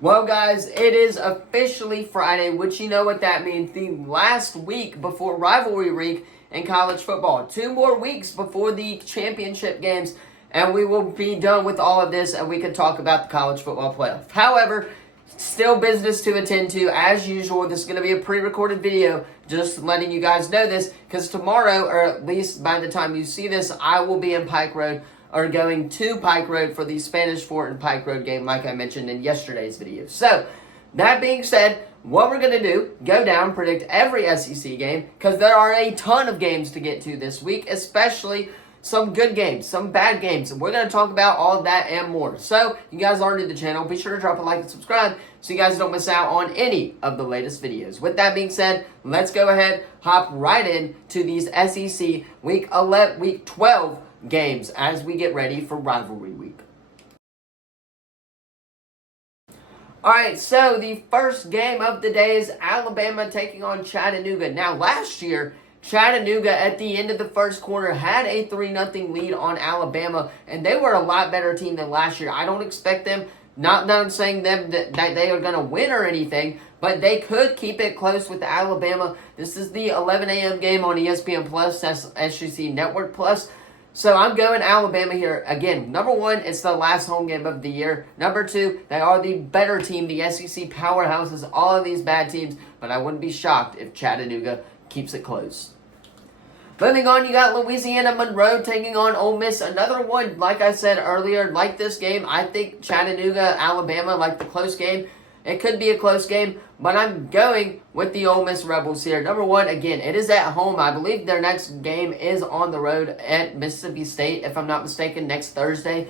Well, guys, it is officially Friday, which you know what that means. The last week before rivalry week in college football. 2 more weeks before the championship games, and we will be done with all of this, and we can talk about the college football playoff. However, still business to attend to. As usual, this is going to be a pre-recorded video, just letting you guys know this, because tomorrow, or at least by the time you see this, I will be in Pike Road, or going to Pike Road for the Spanish Fort and Pike Road game, like I mentioned in yesterday's video. So, that being said, what we're going to do, go down, predict every SEC game, because there are a ton of games to get to this week, especially some good games, some bad games. And we're going to talk about all of that and more. So, you guys are new to the channel, be sure to drop a like and subscribe so you guys don't miss out on any of the latest videos. With that being said, let's go ahead, hop right into these SEC Week 12 games as we get ready for rivalry week. Alright, so the first game of the day is Alabama taking on Chattanooga. Now, last year, Chattanooga at the end of the first quarter had a 3-0 lead on Alabama, and they were a lot better team than last year. I don't expect them, not saying them that they are going to win or anything, but they could keep it close with Alabama. This is the 11 a.m. game on ESPN Plus, that's SEC Network Plus. So I'm going Alabama here. Again, number one, it's the last home game of the year. Number two, they are the better team. The SEC powerhouses all of these bad teams, but I wouldn't be shocked if Chattanooga keeps it close. Moving on, you got Louisiana Monroe taking on Ole Miss. Another one, like I said earlier, like this game. I think Chattanooga, Alabama, like the close game. It could be a close game, but I'm going with the Ole Miss Rebels here. Number one, again, it is at home. I believe their next game is on the road at Mississippi State, if I'm not mistaken, next Thursday.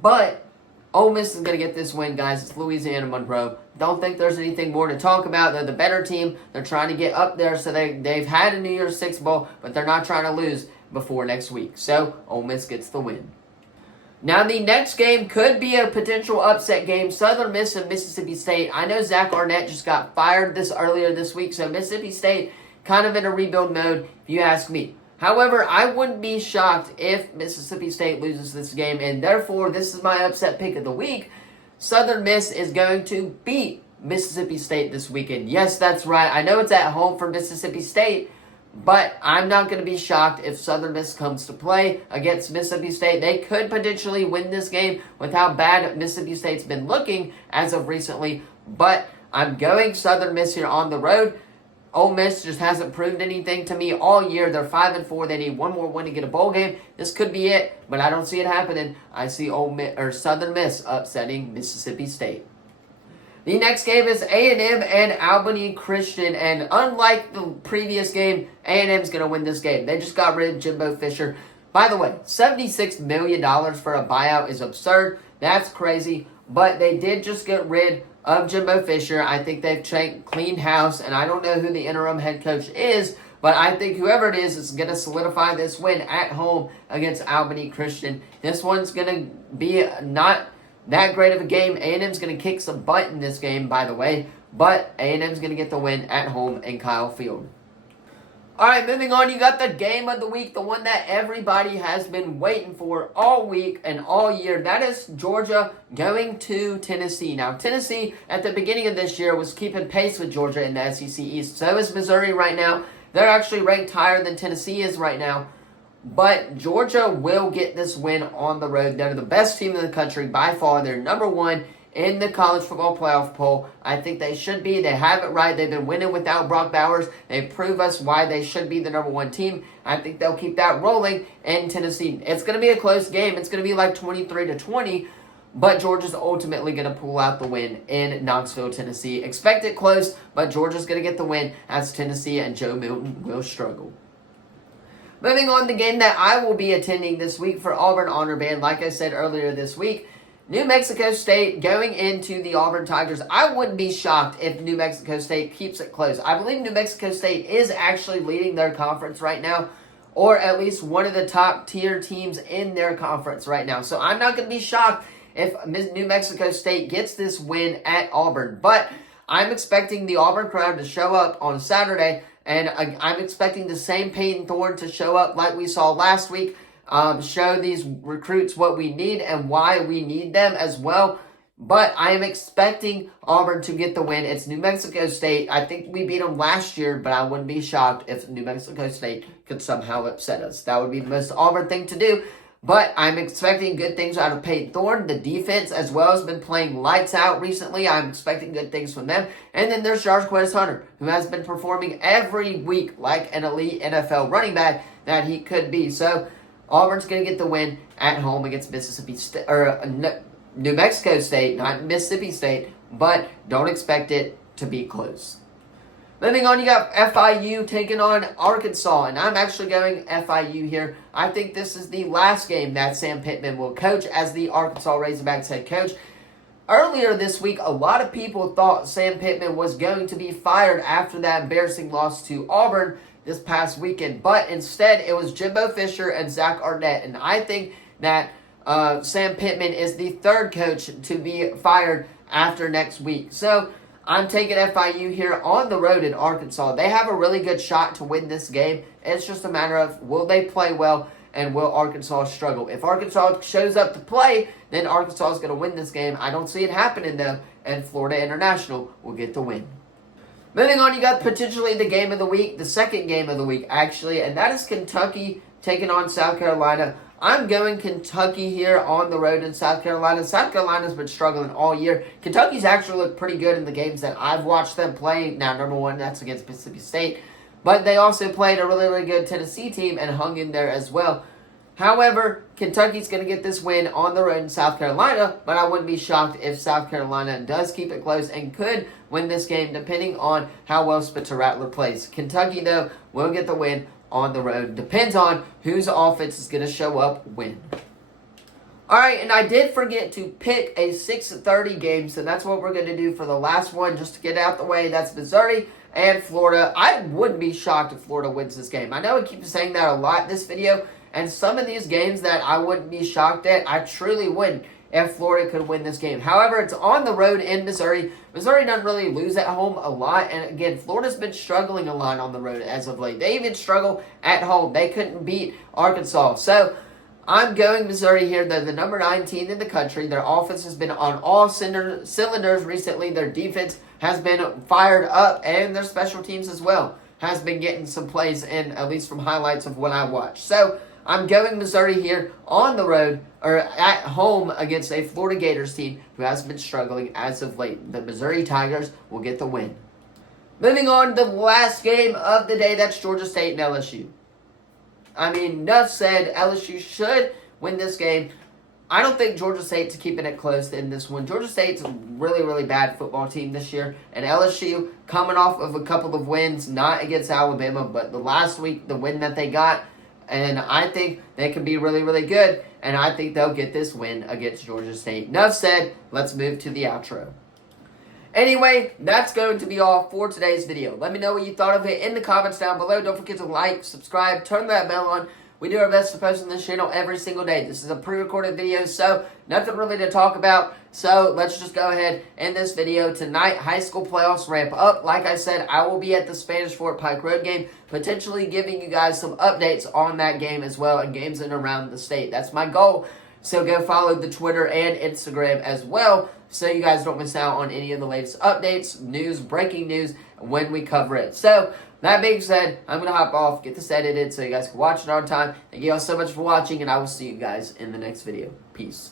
But Ole Miss is going to get this win, guys. It's Louisiana Monroe. Don't think there's anything more to talk about. They're the better team. They're trying to get up there, so they've had a New Year's Six Bowl, but they're not trying to lose before next week. So, Ole Miss gets the win. Now, the next game could be a potential upset game. Southern Miss and Mississippi State. I know Zach Arnett just got fired earlier this week, so Mississippi State kind of in a rebuild mode, if you ask me. However, I wouldn't be shocked if Mississippi State loses this game, and therefore, this is my upset pick of the week. Southern Miss is going to beat Mississippi State this weekend. Yes, that's right. I know it's at home for Mississippi State, but I'm not going to be shocked if Southern Miss comes to play against Mississippi State. They could potentially win this game with how bad Mississippi State's been looking as of recently, but I'm going Southern Miss here on the road. Ole Miss just hasn't proved anything to me all year. They're 5-4. They need one more win to get a bowl game. This could be it, but I don't see it happening. I see Southern Miss upsetting Mississippi State. The next game is A&M and Albany Christian, and unlike the previous game, A&M is going to win this game. They just got rid of Jimbo Fisher. By the way, $76 million for a buyout is absurd. That's crazy, but they did just get rid of Jimbo Fisher. I think they've cleaned house, and I don't know who the interim head coach is, but I think whoever it is going to solidify this win at home against Albany Christian. This one's going to be not that great of a game. A&M's going to kick some butt in this game, by the way, but A&M's going to get the win at home in Kyle Field. Alright, moving on, you got the game of the week, the one that everybody has been waiting for all week and all year. That is Georgia going to Tennessee. Now, Tennessee, at the beginning of this year, was keeping pace with Georgia in the SEC East. So is Missouri right now. They're actually ranked higher than Tennessee is right now. But Georgia will get this win on the road. They're the best team in the country by far. They're number one in the college football playoff poll. I think they should be. They have it right. They've been winning without Brock Bowers. They prove us why they should be the number one team. I think they'll keep that rolling in Tennessee. It's going to be a close game. It's going to be like 23-20. But Georgia's ultimately going to pull out the win in Knoxville, Tennessee. Expect it close, but Georgia's going to get the win as Tennessee and Joe Milton will struggle. Moving on, the game that I will be attending this week for Auburn Honor Band, like I said earlier this week, New Mexico State going into the Auburn Tigers. I wouldn't be shocked if New Mexico State keeps it close. I believe New Mexico State is actually leading their conference right now, or at least one of the top tier teams in their conference right now. So I'm not going to be shocked if New Mexico State gets this win at Auburn. But I'm expecting the Auburn crowd to show up on Saturday, and I'm expecting the same Peyton Thorne to show up like we saw last week. Show these recruits what we need and why we need them as well. But I am expecting Auburn to get the win. It's New Mexico State. I think we beat them last year, but I wouldn't be shocked if New Mexico State could somehow upset us. That would be the most Auburn thing to do. But I'm expecting good things out of Peyton Thorne. The defense as well has been playing lights out recently. I'm expecting good things from them. And then there's Jarquez Hunter, who has been performing every week like an elite NFL running back that he could be. So Auburn's going to get the win at home against Mississippi State, or New Mexico State, not Mississippi State, but don't expect it to be close. Moving on, you got FIU taking on Arkansas, and I'm actually going FIU here. I think this is the last game that Sam Pittman will coach as the Arkansas Razorbacks head coach. Earlier this week, a lot of people thought Sam Pittman was going to be fired after that embarrassing loss to Auburn this past weekend, but instead it was Jimbo Fisher and Zach Arnett, and I think that Sam Pittman is the third coach to be fired after next week. So I'm taking FIU here on the road in Arkansas. They have a really good shot to win this game. It's just a matter of will they play well and will Arkansas struggle. If Arkansas shows up to play, then Arkansas is going to win this game. I don't see it happening though, and Florida International will get the win. Moving on, you got potentially the game of the week, the second game of the week actually, and that is Kentucky taking on South Carolina. I'm going Kentucky here on the road in South Carolina. South Carolina's been struggling all year. Kentucky's actually looked pretty good in the games that I've watched them play. Now, number one, that's against Mississippi State. But they also played a really, really good Tennessee team and hung in there as well. However, Kentucky's going to get this win on the road in South Carolina, but I wouldn't be shocked if South Carolina does keep it close and could win this game depending on how well Spencer Rattler plays. Kentucky, though, will get the win on the road. Depends on whose offense is going to show up when. Alright, and I did forget to pick a 6:30 game, so that's what we're going to do for the last one, just to get out the way. That's Missouri and Florida. I wouldn't be shocked if Florida wins this game. I know I keep saying that a lot in this video, and some of these games that I wouldn't be shocked at, I truly wouldn't if Florida could win this game. However, it's on the road in Missouri. Missouri doesn't really lose at home a lot. And again, Florida's been struggling a lot on the road as of late. They even struggle at home. They couldn't beat Arkansas. So I'm going Missouri here. They're the number 19 in the country. Their offense has been on all cylinders recently. Their defense has been fired up. And their special teams as well has been getting some plays in, at least from highlights of what I watched. So I'm going Missouri here on the road, or at home against a Florida Gators team who has been struggling as of late. The Missouri Tigers will get the win. Moving on, the last game of the day, that's Georgia State and LSU. I mean, enough said, LSU should win this game. I don't think Georgia State's keeping it close in this one. Georgia State's a really, really bad football team this year. And LSU coming off of a couple of wins, not against Alabama, but the last week, the win that they got. And I think they can be really, really good. And I think they'll get this win against Georgia State. Enough said. Let's move to the outro. Anyway, that's going to be all for today's video. Let me know what you thought of it in the comments down below. Don't forget to like, subscribe, turn that bell on. We do our best to post on this channel every single day. This is a pre-recorded video, so nothing really to talk about. So let's just go ahead and end this video. Tonight, high school playoffs ramp up. Like I said, I will be at the Spanish Fort Pike Road game, potentially giving you guys some updates on that game as well and games in and around the state. That's my goal. So go follow the Twitter and Instagram as well so you guys don't miss out on any of the latest updates, news, breaking news when we cover it. So that being said, I'm going to hop off, get this edited so you guys can watch it on time. Thank you all so much for watching, and I will see you guys in the next video. Peace.